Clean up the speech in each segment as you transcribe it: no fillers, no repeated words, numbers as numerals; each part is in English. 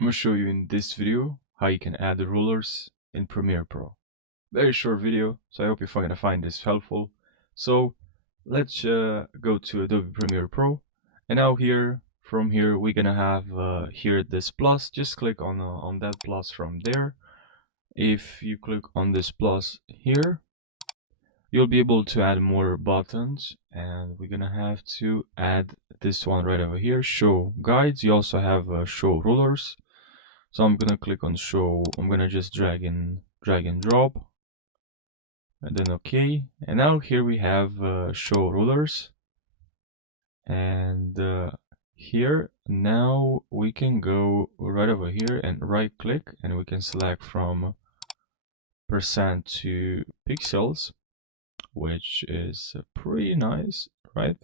I'm going to show you in this video how you can add the rulers in Premiere Pro. Very short video, so I hope you're going to find this helpful. So let's go to Adobe Premiere Pro, and now from here we're gonna have here this plus. Just click on that plus from there. If you click on this plus here, you'll be able to add more buttons, and we're gonna have to add this one right over here, show guides. You also have show rulers. So I'm gonna click on show. I'm gonna just drag and drop, and then OK. And now here we have show rulers, and here now we can go right over here and right click, and we can select from percent to pixels, which is pretty nice, right?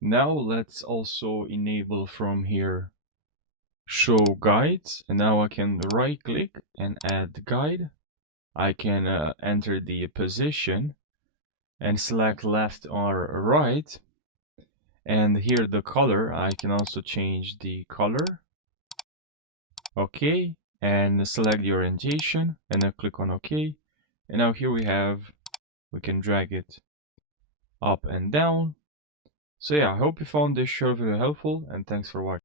Now let's also enable from here show guides, and now I can right click and add guide. I can enter the position and select left or right, and here the color, I can also change the color. OK, and select the orientation, and then click on OK. And now here we can drag it up and down. So yeah, I hope you found this short video helpful, and thanks for watching.